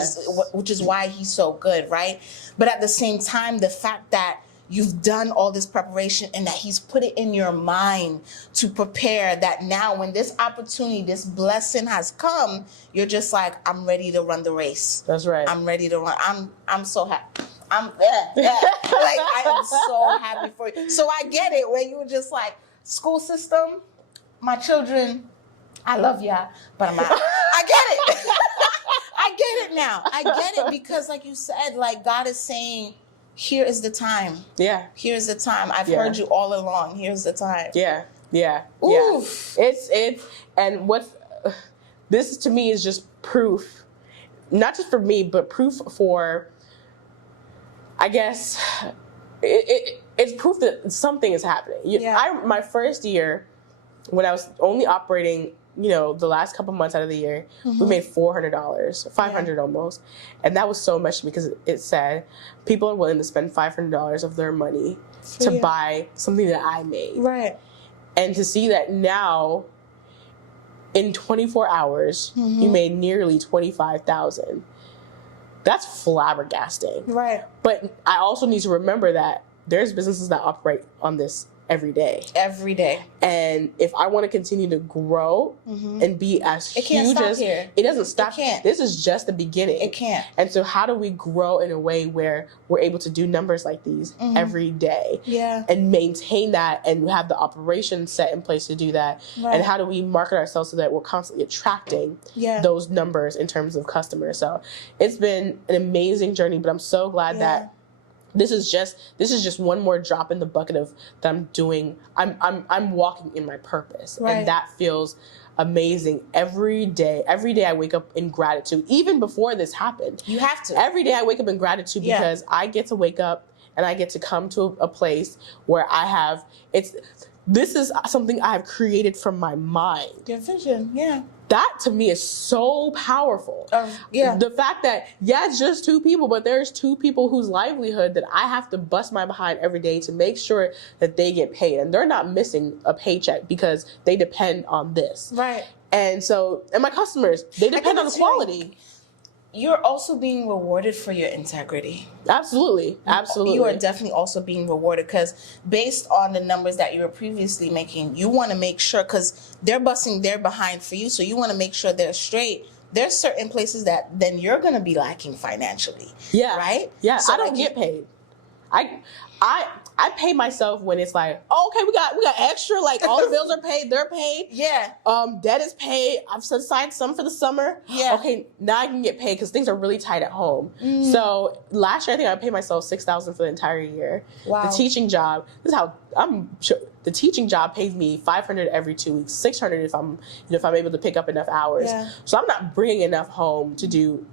is why he's so good, right? But at the same time, the fact that you've done all this preparation and that he's put it in your mind to prepare, that now when this opportunity, this blessing has come, you're just like, I'm ready to run the race. That's right. I'm ready to run. I'm so happy. Like, I am so happy for you. So I get it when you were just like, school system, my children, I love y'all, but I'm out. I get it. I get it now. I get it because, like you said, like God is saying, here is the time. Yeah. Here's the time. I've heard you all along. Here's the time. Yeah. Oof. It's and this to me is just proof, not just for me, but proof for, I guess, it's proof that something is happening. My first year, when I was only operating, the last couple months out of the year, we made $400, $500 almost. And that was so much because it said people are willing to spend $500 of their money to buy something that I made. Right. And to see that now, in 24 hours, you made nearly $25,000. That's flabbergasting. Right. But I also need to remember that there's businesses that operate on this every day. Every day. And if I want to continue to grow and be as huge as here. It doesn't stop. It can't. This is just the beginning. It can't. And so how do we grow in a way where we're able to do numbers like these every day? Yeah. And maintain that and have the operation set in place to do that. Right. And how do we market ourselves so that we're constantly attracting those numbers in terms of customers? So it's been an amazing journey, but I'm so glad that this is just one more drop in the bucket of that I'm doing. I'm walking in my purpose, and that feels amazing every day. Every day I wake up in gratitude. Even before this happened, you have to. Every day I wake up in gratitude because I get to wake up and I get to come to a place where I have this is something I have created from my mind. Your vision, yeah. That to me is so powerful. Yeah. The fact that, it's just 2 people, but there's 2 people whose livelihood that I have to bust my behind every day to make sure that they get paid. And they're not missing a paycheck because they depend on this. Right. And so, and my customers, they depend on the quality. You're also being rewarded for your integrity. Absolutely. Absolutely. You are definitely also being rewarded because based on the numbers that you were previously making, you want to make sure, because they're busting their behind for you, so you want to make sure they're straight. There's certain places that then you're going to be lacking financially. Yeah. Right? Yeah. So I don't get paid. I pay myself when it's like, oh, okay, we got extra, like all the bills are paid, they're paid. Yeah. Debt is paid. I've set aside some for the summer. Yeah. Okay, now I can get paid because things are really tight at home. So last year I think I paid myself $6,000 for the entire year. Wow. The teaching job, this is how the teaching job pays me $500 every 2 weeks, $600 if I'm able to pick up enough hours. Yeah. So I'm not bringing enough home to do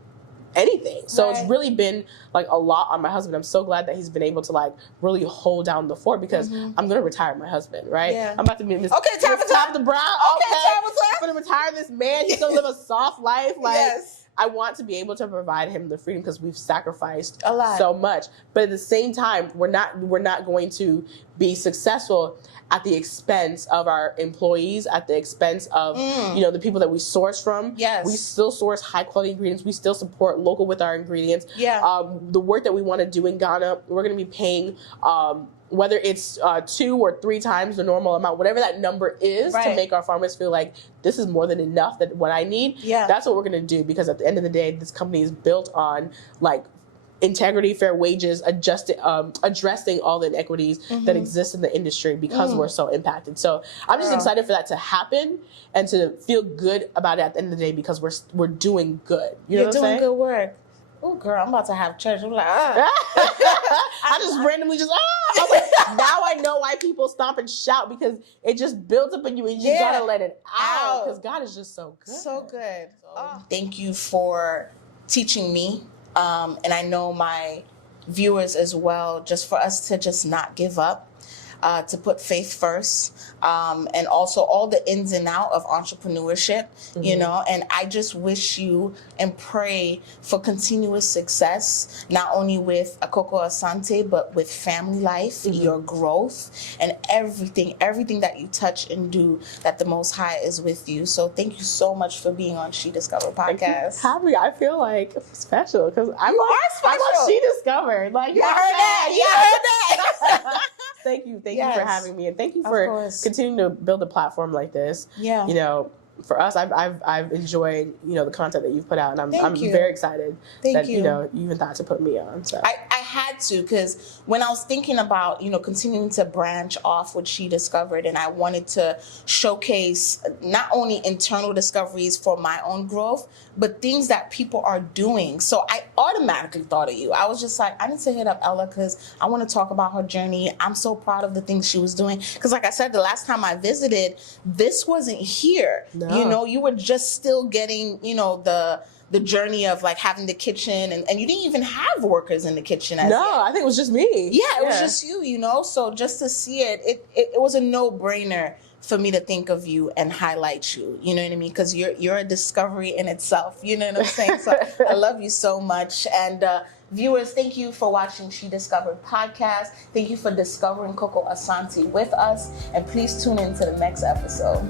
anything. So It's really been like a lot on my husband. I'm so glad that he's been able to like really hold down the fort because I'm going to retire my husband, right? Yeah. I'm about to be Miss Tabitha Brown. Okay, Tabitha. I'm going to retire this man. He's going to live a soft life. Like, yes. I want to be able to provide him the freedom because we've sacrificed a lot, so much. But at the same time, we're not going to be successful at the expense of our employees, at the expense of the people that we source from. Yes. We still source high quality ingredients. We still support local with our ingredients. Yeah. The work that we want to do in Ghana, we're going to be paying whether it's 2 or 3 times the normal amount, whatever that number is, to make our farmers feel like this is more than enough, that what I need. Yeah. That's what we're going to do, because at the end of the day, this company is built on like integrity, fair wages, addressing all the inequities that exist in the industry because we're so impacted. So I'm just excited for that to happen and to feel good about it at the end of the day because we're doing good. You're doing good work. Oh, girl, I'm about to have church. I'm like, I just randomly I was like, now I know why people stop and shout, because it just builds up in you and you just gotta let it out because God is just so good. So good. Thank you for teaching me. And I know my viewers as well, just for us to just not give up, to put faith first, and also all the ins and out of entrepreneurship, and I just wish you and pray for continuous success, not only with Cocoa Asante, but with family life, your growth, and everything that you touch and do, that the Most High is with you. So thank you so much for being on She Discovered podcast. Happy, I feel like special because I'm special. on She Discovered. Like, you heard that. Thank you for having me, and thank you for continuing to build a platform like this. Yeah. For us, I've enjoyed the content that you've put out, and I'm very excited that you even thought to put me on. So I had to, because when I was thinking about continuing to branch off what She Discovered, and I wanted to showcase not only internal discoveries for my own growth, but things that people are doing. So I automatically thought of you. I was just like, I need to hit up Ella because I want to talk about her journey. I'm so proud of the things she was doing. Because like I said, the last time I visited, this wasn't here. No. You were just still getting, the journey of like having the kitchen, and you didn't even have workers in the kitchen. I think it was just me. Yeah, it was just you, So just to see it was a no-brainer for me to think of you and highlight you, you know what I mean? Because you're a discovery in itself, you know what I'm saying? So I love you so much. And viewers, thank you for watching She Discovered podcast. Thank you for discovering Cocoa Asante with us. And please tune in to the next episode.